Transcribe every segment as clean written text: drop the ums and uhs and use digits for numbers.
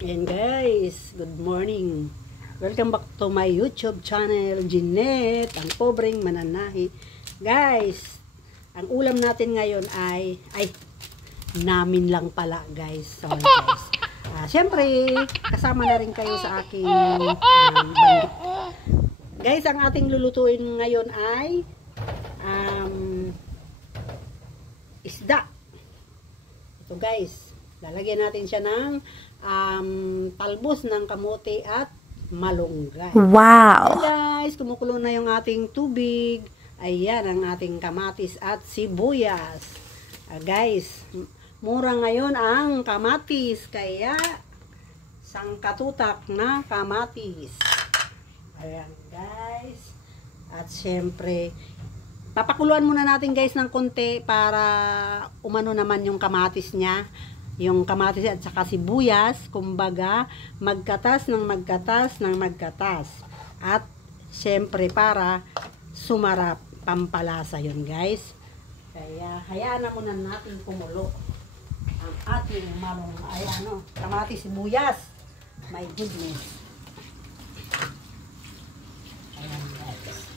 Ayan guys, good morning. Welcome back to my YouTube channel, Jeanette, ang pobreng mananahi. Guys, ang ulam natin ngayon ay namin lang pala guys. Sorry guys. Siyempre, kasama na rin kayo sa aking bandit. Guys, ang ating lulutuin ngayon ay isda. Ito guys, lalagyan natin siya ng talbos ng kamote at malunggay. Wow! Hey guys, kumukulo na yung ating tubig. Ayan ang ating kamatis at sibuyas. Guys, mura ngayon ang kamatis, kaya sangkatutak na kamatis. Ayan guys. At syempre, papakuluan muna natin guys ng konti para umano naman yung kamatis niya. Yung kamatis at saka sibuyas, kumbaga, magkatas ng magkatas ng magkatas. At, syempre, para sumarap, pampalasa yun, guys. Kaya, hayaan na muna natin kumulo ang ating kamatis, sibuyas. My goodness. Ayan, guys.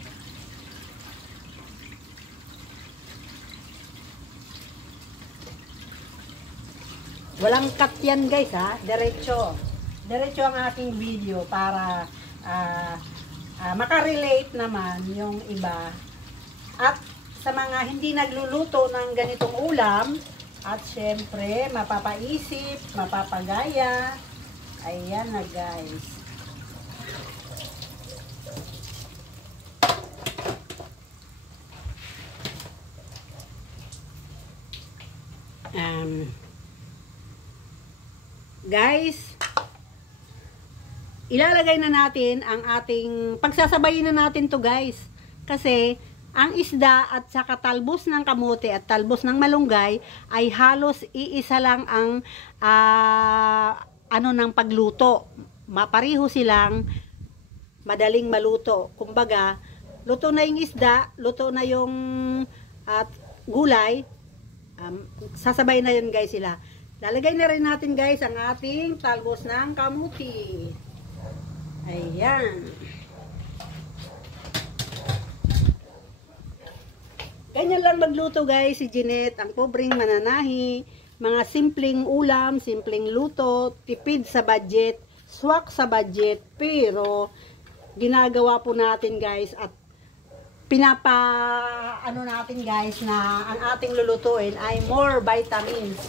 Walang cut yan guys ha, diretso ang aking video para makarelate naman yung iba at sa mga hindi nagluluto ng ganitong ulam at syempre mapapaisip, mapapagaya. Ayan na guys. Guys, ilalagay na natin ang ating, pagsasabayin na natin to guys. Kasi, ang isda at saka talbos ng kamote at talbos ng malunggay ay halos iisa lang ang ng pagluto. Mapareho silang madaling maluto. Kumbaga, luto na yung isda, luto na yung gulay, sasabay na yun guys sila. Lalagay na rin natin guys ang ating talbos ng kamuti. Ayan. Ganyan lang magluto guys si Jeanette, ang pobreng mananahi. Mga simpleng ulam, simpleng luto, tipid sa budget, swak sa budget, pero ginagawa po natin guys at natin guys na ang ating lulutuin ay more vitamins.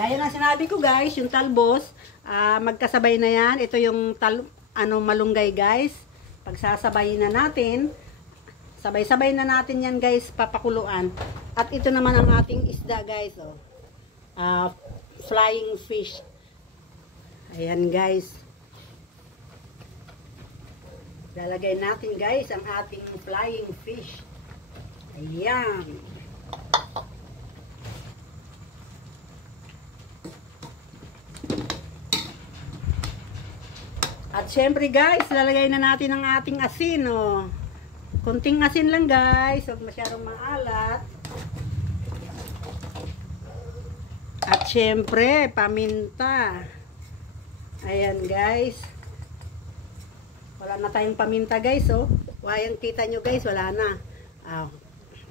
Gaya ng sinabi ko guys, yung talbos, magkasabay na yan. Ito yung malunggay guys. Pagsasabayin na natin, sabay-sabay na natin yan guys, papakuluan. At ito naman ang ating isda guys, flying fish. Ayan guys. Lalagay natin guys ang ating flying fish. Ayan. At syempre guys, lalagay na natin ang ating asin, Kunting asin lang guys, huwag masyadong maalat. At syempre, paminta. Ayan guys. Wala na tayong paminta guys, Ayan, kita nyo guys, wala na.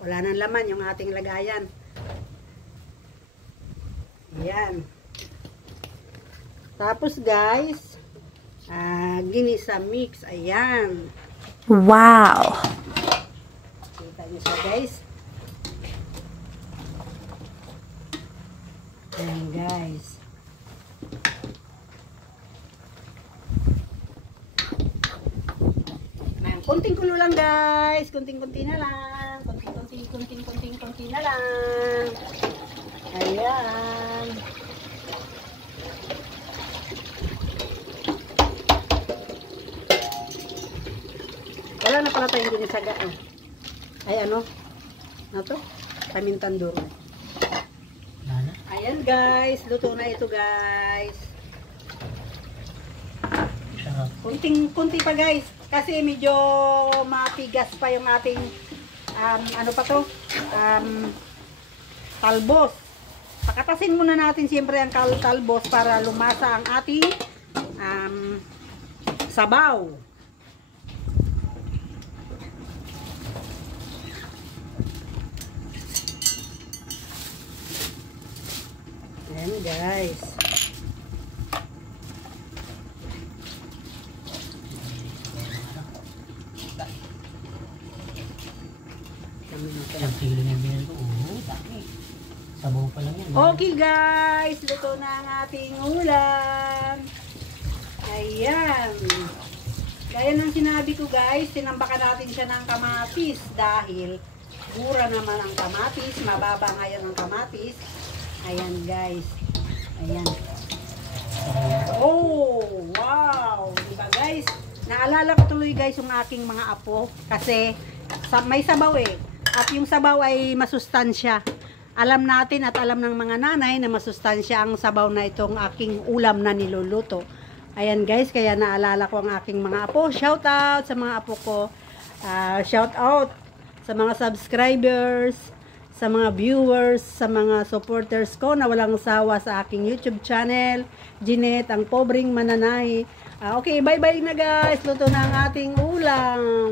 Wala nang laman yung ating lagayan. Ayan. Tapos guys, ginisa mix. Ayan. Wow! Kita nyo siya guys. Ayan guys. Ayan, kunting kulo lang guys. Kunting-kunti na lang. Kunting-kunti na lang. Ayan. Wala na pala tayong ginisaga. Ay ano to? Pamintan duro. Ayan guys, luto na ito guys. Kunti pa guys. Kasi medyo matigas pa yung ating ano pa to? Talbos. Pakatasin muna natin siyempre ang talbos para lumasa ang ating sabaw. Ayan guys. Ang kilo na yung binili ko. Oo, dami. Sabaw pa lang yan. Okay guys, luto na ang ating ulam. Ayan. Gaya ng sinabi ko guys, tinambakan natin siya ng kamatis dahil mura naman ang kamatis, mababa ngayon ang kamatis. Ayan guys. Ayan. Oh, wow. Diba guys? Naalala ko tuloy guys yung aking mga apo kasi may sabaw eh. At yung sabaw ay masustansya. Alam natin at alam ng mga nanay na masustansya ang sabaw na itong aking ulam na niluluto. Ayan guys, kaya naalala ko ang aking mga apo. Shout out sa mga apo ko. Shout out sa mga subscribers, sa mga viewers, sa mga supporters ko na walang sawa sa aking YouTube channel. Jeanette, ang pobreng mananahi. Okay, bye-bye na guys. Luto na ang ating ulam.